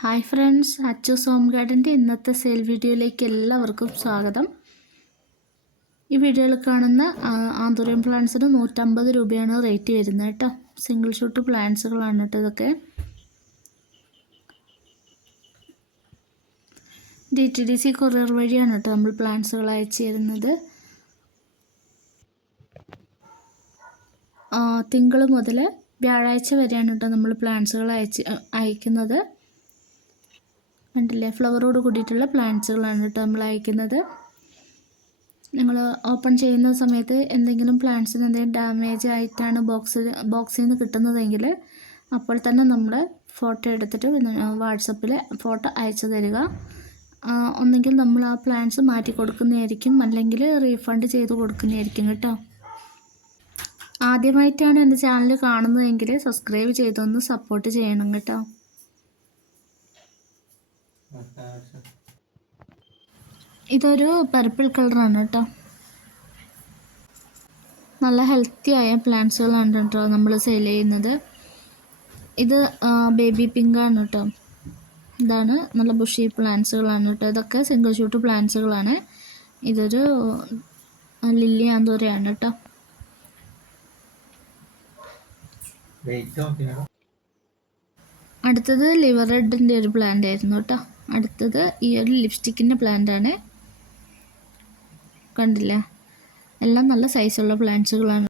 Hi friends, Achus home ഗാർഡൻ്റെ ഇന്നത്തെ sale വീഡിയോയിലേക്ക് എല്ലാവർക്കും സ്വാഗതം. ഈ വീഡിയോയിൽ കാണുന്ന ആന്തൂറിയം പ്ലാന്റ്സിന് 150 രൂപയാണ് റേറ്റ് വരുന്നത് കേട്ടോ. സിംഗിൾ ഷൂട്ട് പ്ലാന്റ്സുകളാണ് കേട്ടോ ഇതൊക്കെ. DTDC കൊറിയർ വഴിയാണ് കേട്ടോ നമ്മൾ പ്ലാന്റ്സുകൾ അയച്ചു തരുന്നത്. തിങ്കൾ മുതൽ വ്യാഴാഴ്ച വരെയാണ് കേട്ടോ നമ്മൾ പ്ലാന്റ്സുകൾ അയക്കുന്നത്. കണ്ടില്ലേ, ഫ്ലവറോട് കൂടിയിട്ടുള്ള പ്ലാന്റ്സുകളാണ് കേട്ടോ നമ്മൾ അയക്കുന്നത്. നിങ്ങൾ ഓപ്പൺ ചെയ്യുന്ന സമയത്ത് എന്തെങ്കിലും പ്ലാന്റ്സിന് എന്തെങ്കിലും ഡാമേജ് ആയിട്ടാണ് ബോക്സിൽ നിന്ന് കിട്ടുന്നതെങ്കിൽ അപ്പോൾ തന്നെ നമ്മൾ ഫോട്ടോ എടുത്തിട്ട് വാട്സപ്പിൽ ഫോട്ടോ അയച്ചു തരിക. ഒന്നെങ്കിൽ നമ്മൾ ആ പ്ലാന്റ്സ് മാറ്റി കൊടുക്കുന്നതായിരിക്കും, അല്ലെങ്കിൽ റീഫണ്ട് ചെയ്ത് കൊടുക്കുന്നതായിരിക്കും കേട്ടോ. ആദ്യമായിട്ടാണ് എൻ്റെ ചാനൽ കാണുന്നതെങ്കിൽ സബ്സ്ക്രൈബ് ചെയ്തൊന്ന് സപ്പോർട്ട് ചെയ്യണം കേട്ടോ. ഇതൊരു പർപ്പിൾ കളറാണ് കേട്ടോ. നല്ല ഹെൽത്തി ആയ പ്ലാന്റ്സുകളാണ് കേട്ടോ നമ്മൾ സെയിൽ ചെയ്യുന്നത്. ഇത് ബേബി പിങ്ക് ആണ് കേട്ടോ. ഇതാണ് നല്ല ബുഷി പ്ലാന്റ്സുകളാണ് കേട്ടോ. ഇതൊക്കെ സിംഗിൾ ഷൂട്ട് പ്ലാന്റ്സുകളാണ്. ഇതൊരു ലില്ലി ആന്തൂറിയാണ് കേട്ടോ. അടുത്തത് ലിവർ റെഡിൻ്റെ ഒരു പ്ലാന്റ് ആയിരുന്നു കേട്ടോ. അടുത്തത് ഈ ഒരു ലിപ്സ്റ്റിക്കിൻ്റെ പ്ലാന്റ് ആണ്. കണ്ടില്ലേ, എല്ലാം നല്ല സൈസുള്ള പ്ലാന്റ്സുകളാണ്.